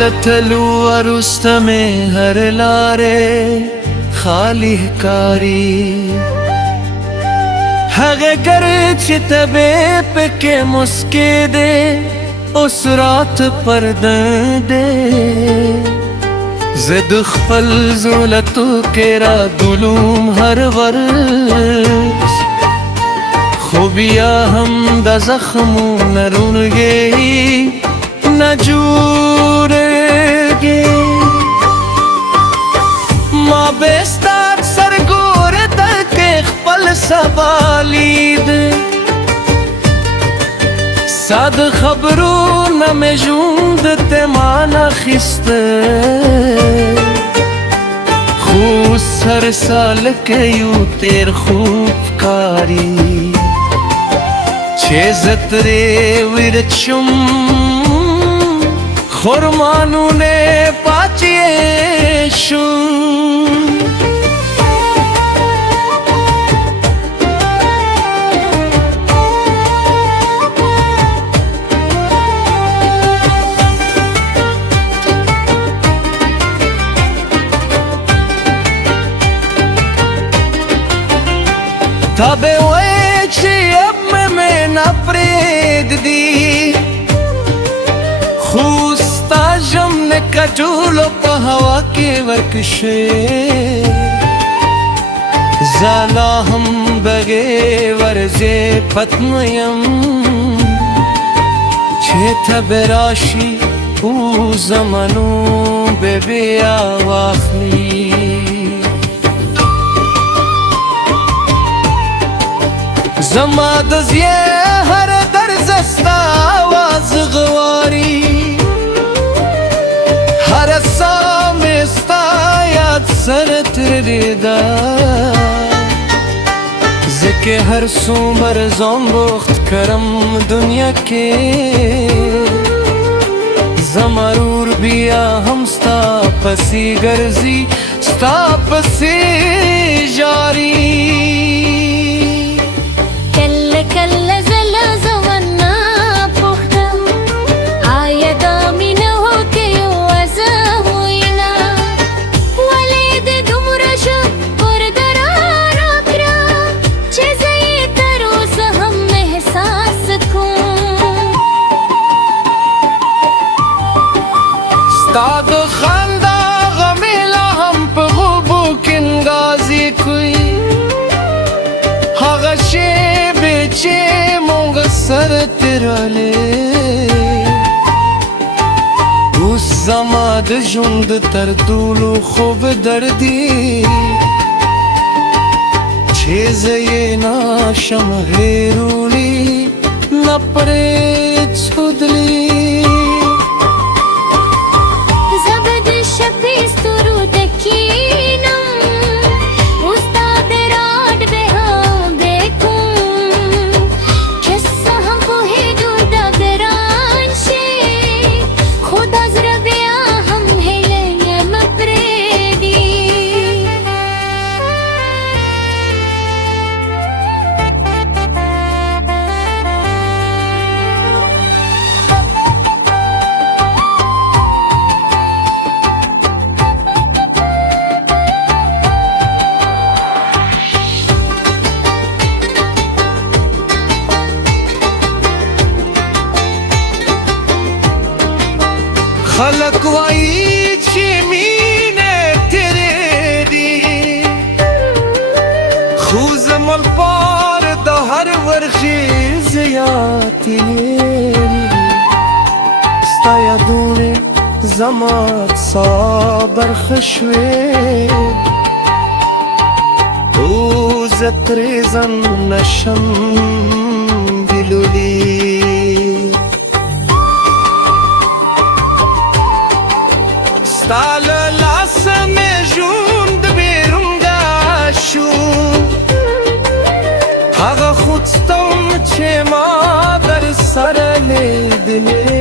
تلو ورست में हर लारे खाली कारी हगे कर चितबे पे के मुस्के दे उस रात पर दे जिद खल जुलतु केरा गुलूम हर वर्ष खुबिया हम द जख्मू नरुन गई न जूरगे माँ बेस्तार सरगोर तक खपल सवालीद साद खबरू न मेजूंद ते माना खिस्त खूस हर साल के यू तेर खूब कारी छेजतरे विरचुम खुरमानू ने पाचिए शुम तबे वेची अब में न प्रेद दी खूस्ता जमने कटूलो पहवा के वर्कशे ज़ाला हम बगे वर्जे पत्मयम छेथ बेराशी ऊ ज़मानू बेबे आवाखली زما د زیه هر درز استا آواز غواری هر سام استا یاد سر تریدا زکه هر سومر زنبخت کرم دنیا کے زمرور بیا هم ستا پسی گرزی ستا پسی جاری استاد خندا غمیلا هم په غوبو کنگازی کوي هغه شیبې چې مونږ سره تیرولې اوس زما د ژوند تر ټولو خوب دردي چې زه یې نشم هېرولی نه پرې څودلی خلق وایی چې مینه تیرې دي خو زما لپاره د هر ورخې زیاتې ستا یادونه زما صبر خشوي او زه ترې ځان نشم بلولی ستال لاس میں ژوند بیرونگا شو هغه خودستم چې ما در سره لیدلې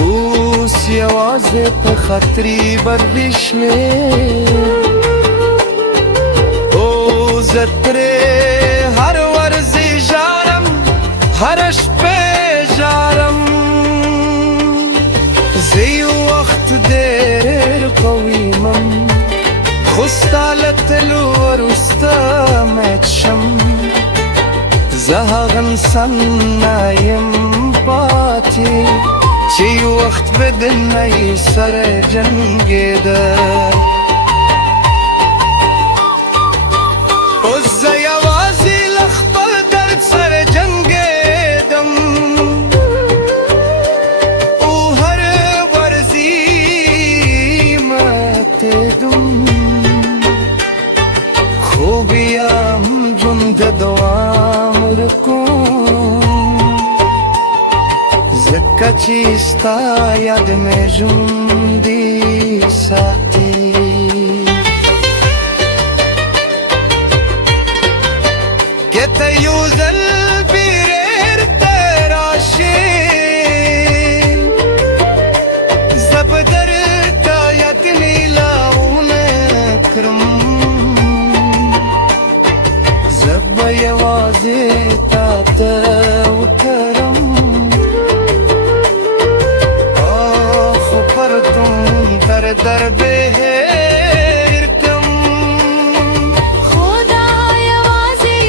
اوس یوازې په خطرې بدلې شوې او زه ترې هر ورځې ژاړم هر شپه ژاړم زي وقت دير قويمم خستالت الور وستا متشم زهغن سنايم باتي شي وقت بدنا يسر جنگيدا وزي وازي لخبر درد سر جنگيدم وهر ورزي متدم خوبيام جند دوام رکون زکا چیستا یاد میں جندی ساتی کہ تیوزل بیریر تراشی زبدر تایت نیلاون کرم زب یوازی تات وترم آخ پر تم در در بهرکم خدا یوازی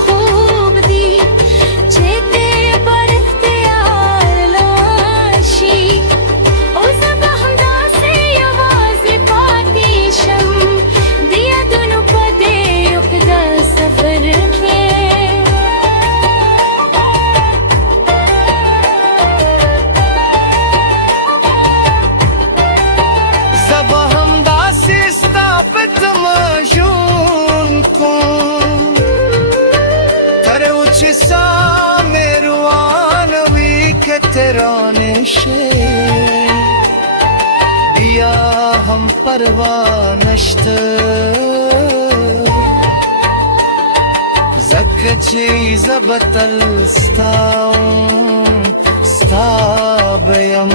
خوب دی چیتے پر اختیار لاشی او زب همدا سے یوازی پاتیشم دیا دونو پدے اقدا سفر کے زب همدا سستا پتماشون کن تر اوچ سا میروانوی که ترانشه بیا هم پروانشت زک چیز بتل ستاوم ستا بیم